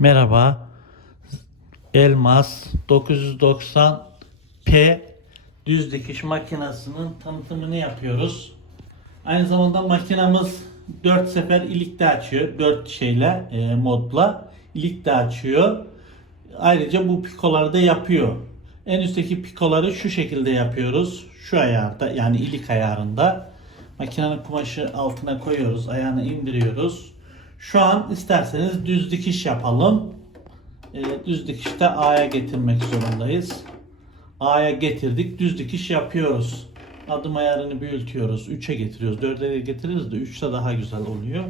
Merhaba. Elmas 990P düz dikiş makinesinin tanıtımını yapıyoruz. Aynı zamanda makinamız 4 sefer ilik de açıyor. 4 şeyle e, modla ilik de açıyor. Ayrıca bu pikoları da yapıyor. En üstteki pikoları şu şekilde yapıyoruz. Şu ayarda yani ilik ayarında. Makinenin kumaşı altına koyuyoruz. Ayağını indiriyoruz. Şu an isterseniz düz dikiş yapalım. E, düz dikişte A'ya getirmek zorundayız. A'ya getirdik. Düz dikiş yapıyoruz. Adım ayarını büyütüyoruz. 3'e getiriyoruz. 4'e de getiririz de 3'te daha güzel oluyor.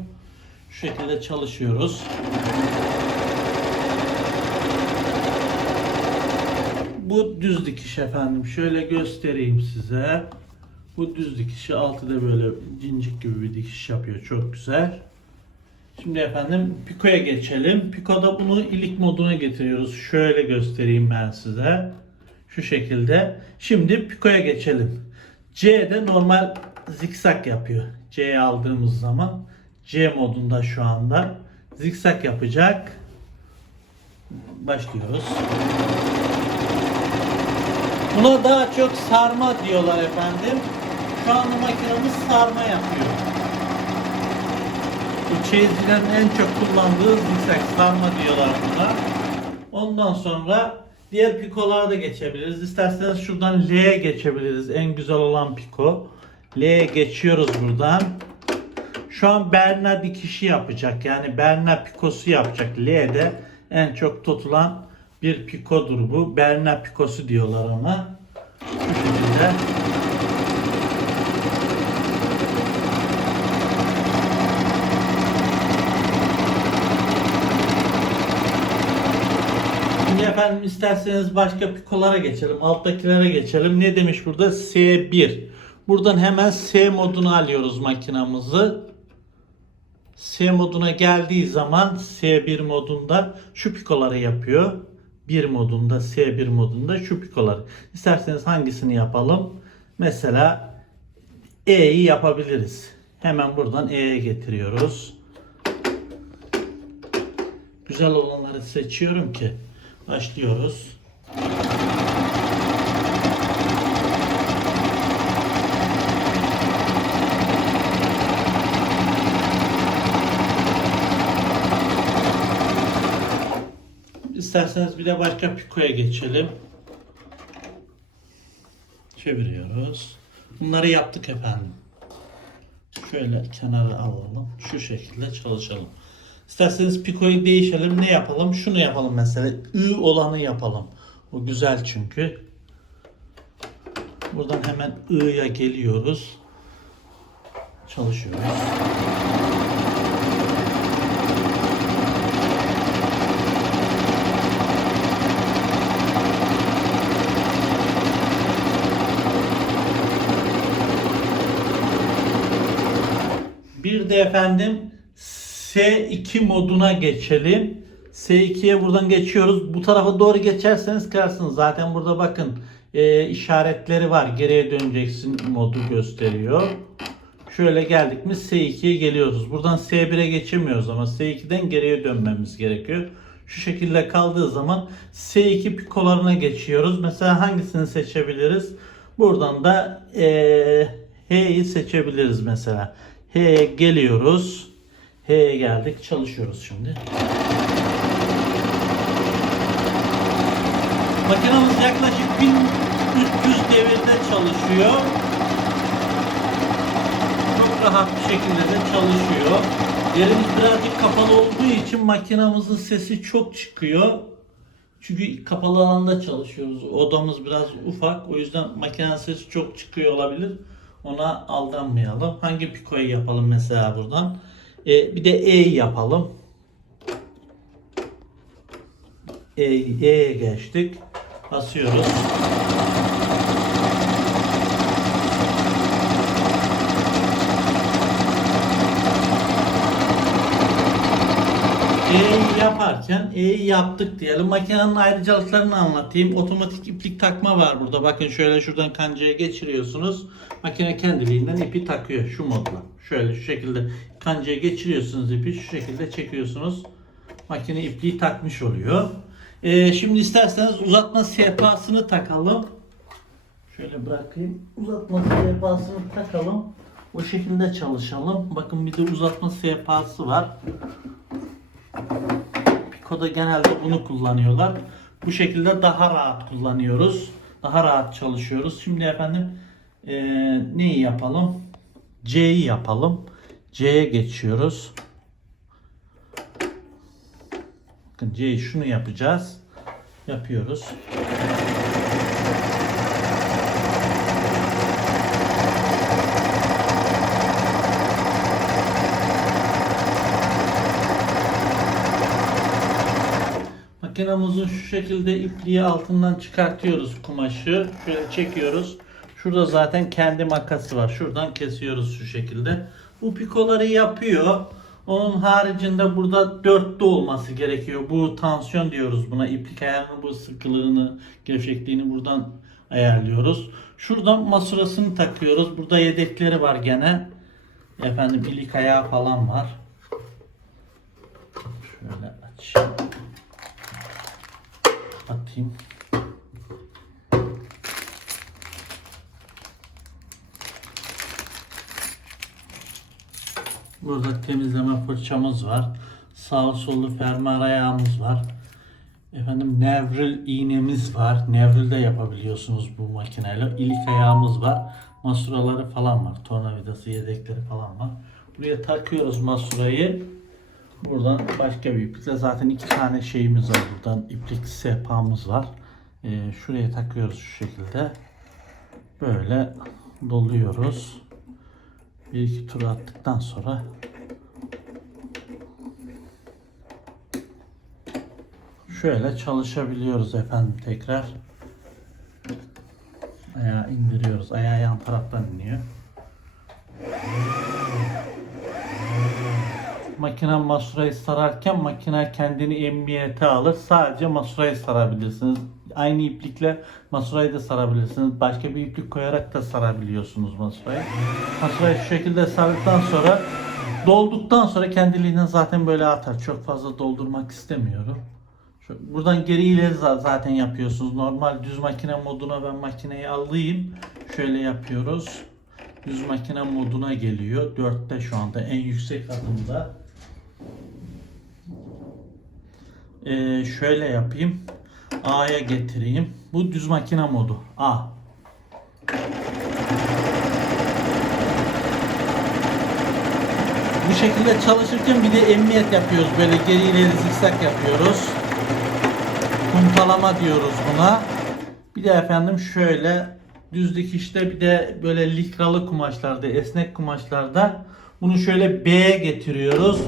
Şu şekilde çalışıyoruz. Bu düz dikiş efendim. Şöyle göstereyim size. Bu düz dikişi altı da böyle cincik gibi bir dikiş yapıyor. Çok güzel. Şimdi efendim Pico'ya geçelim. Pico'da bunu ilik moduna getiriyoruz. Şöyle göstereyim ben size. Şu şekilde. Şimdi Pico'ya geçelim. C'de normal zikzak yapıyor. C'ye aldığımız zaman C modunda şu anda zikzak yapacak. Başlıyoruz. Buna daha çok sarma diyorlar efendim. Şu anda makinemiz sarma yapıyor. Bu çeyizcilerin en çok kullandığı zikzak sarma diyorlar buna. Ondan sonra diğer pikolara da geçebiliriz. İsterseniz şuradan L'ye geçebiliriz. En güzel olan piko. L'ye geçiyoruz buradan. Şu an Berna dikişi yapacak. Yani Berna pikosu yapacak. L'de en çok tutulan bir pikodur bu. Berna pikosu diyorlar ona. Şu şekilde. Şimdi efendim isterseniz başka pikolara geçelim. Alttakilere geçelim. Ne demiş burada? S1. Buradan hemen S modunu alıyoruz makinamızı. S moduna geldiği zaman S1 modunda şu pikoları yapıyor. 1 modunda S1 modunda şu pikoları. İsterseniz hangisini yapalım? Mesela E'yi yapabiliriz. Hemen buradan E'ye getiriyoruz. Güzel olanları seçiyorum ki başlıyoruz. İsterseniz bir de başka pikoya geçelim. Çeviriyoruz. Bunları yaptık efendim. Şöyle kenara alalım. Şu şekilde çalışalım. İsterseniz pikoyu değişelim. Ne yapalım? Şunu yapalım mesela. Ü olanı yapalım. O güzel çünkü. Buradan hemen I'ya geliyoruz. Çalışıyoruz. Bir de efendim S2 moduna geçelim. S2'ye buradan geçiyoruz. Bu tarafa doğru geçerseniz kırarsınız. Zaten burada bakın e, işaretleri var. Geriye döneceksin modu gösteriyor. Şöyle geldik mi S2'ye geliyoruz. Buradan S1'e geçemiyoruz ama S2'den geriye dönmemiz gerekiyor. Şu şekilde kaldığı zaman S2 pikolarına geçiyoruz. Mesela hangisini seçebiliriz? Buradan da e, H'yi seçebiliriz mesela. H'ye geliyoruz. H'ye geldik. Çalışıyoruz şimdi. Makinamız yaklaşık 1300 devirde çalışıyor. Çok rahat bir şekilde de çalışıyor. Yerimiz birazcık kapalı olduğu için makinamızın sesi çok çıkıyor. Çünkü kapalı alanda çalışıyoruz. Odamız biraz ufak. O yüzden makinenin sesi çok çıkıyor olabilir. Ona aldanmayalım. Hangi pikoyu yapalım mesela buradan? Ee, bir de E yapalım. E, E'ye geçtik. Basıyoruz. E'yi yaparken E'yi yaptık diyelim. Makinenin ayrıcalıklarını anlatayım. Otomatik iplik takma var burada. Bakın şöyle şuradan kancaya geçiriyorsunuz. Makine kendiliğinden ipi takıyor şu modla. Şöyle şu şekilde kancaya geçiriyorsunuz ipi. Şu şekilde çekiyorsunuz. makine ipliği takmış oluyor. Ee, şimdi isterseniz uzatma sehpasını takalım. Şöyle bırakayım. Uzatma sehpasını takalım. O şekilde çalışalım. Bakın bir de uzatma sehpası var. Pico'da genelde bunu kullanıyorlar. Bu şekilde daha rahat kullanıyoruz. Daha rahat çalışıyoruz. Şimdi efendim eee, neyi yapalım? C'yi yapalım. C'ye geçiyoruz. Bakın C'yi şunu yapacağız. Yapıyoruz. Makinamızın şu şekilde ipliği altından çıkartıyoruz kumaşı. Şöyle çekiyoruz. Şurada zaten kendi makası var. Şuradan kesiyoruz şu şekilde. Bu pikoları yapıyor. Onun haricinde burada dörtte olması gerekiyor. Bu tansiyon diyoruz buna. İplik ayarını, bu sıkılığını, gevşekliğini buradan ayarlıyoruz. Şuradan masurasını takıyoruz. Burada yedekleri var gene. Efendim ilik ayağı falan var. Şöyle açayım. Atayım. Burada temizleme fırçamız var. Sağ sollu fermuar ayağımız var. Efendim nevril iğnemiz var. Nevrilde yapabiliyorsunuz bu makineyle. İlik ayağımız var. Masuraları falan var. Tornavidası yedekleri falan var. Buraya takıyoruz masurayı. Buradan başka bir iplikle zaten iki tane şeyimiz var. Buradan iplik sehpamız var. Ee, şuraya takıyoruz şu şekilde. Böyle doluyoruz. Bir iki tur attıktan sonra şöyle çalışabiliyoruz efendim tekrar. Ayağı indiriyoruz. Ayağı yan taraftan iniyor. Makine masurayı sararken makine kendini emniyete alır. Sadece masurayı sarabilirsiniz. Aynı iplikle masurayı da sarabilirsiniz. Başka bir iplik koyarak da sarabiliyorsunuz masurayı. Masurayı şu şekilde sardıktan sonra dolduktan sonra kendiliğinden zaten böyle atar. Çok fazla doldurmak istemiyorum. Buradan geri ileri za- zaten yapıyorsunuz. Normal düz makine moduna ben makineyi alayım. Şöyle yapıyoruz. Düz makine moduna geliyor. 4'te şu anda en yüksek adımda. Ee, şöyle yapayım. A'ya getireyim. Bu düz makine modu. A. Bu şekilde çalışırken bir de emniyet yapıyoruz. Böyle geri ileri zikzak yapıyoruz. Kumtalama diyoruz buna. Bir de efendim şöyle düz dikişte bir de böyle likralı kumaşlarda, esnek kumaşlarda bunu şöyle B'ye getiriyoruz.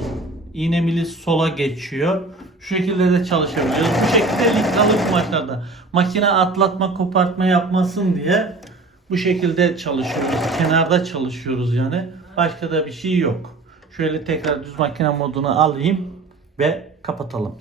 İğnemiz sola geçiyor. Şu şekilde de çalışabiliyoruz. Bu şekilde likralı kumaşlarda makine atlatma, kopartma yapmasın diye bu şekilde çalışıyoruz. Kenarda çalışıyoruz yani. Başka da bir şey yok. Şöyle tekrar düz makine modunu alayım ve kapatalım.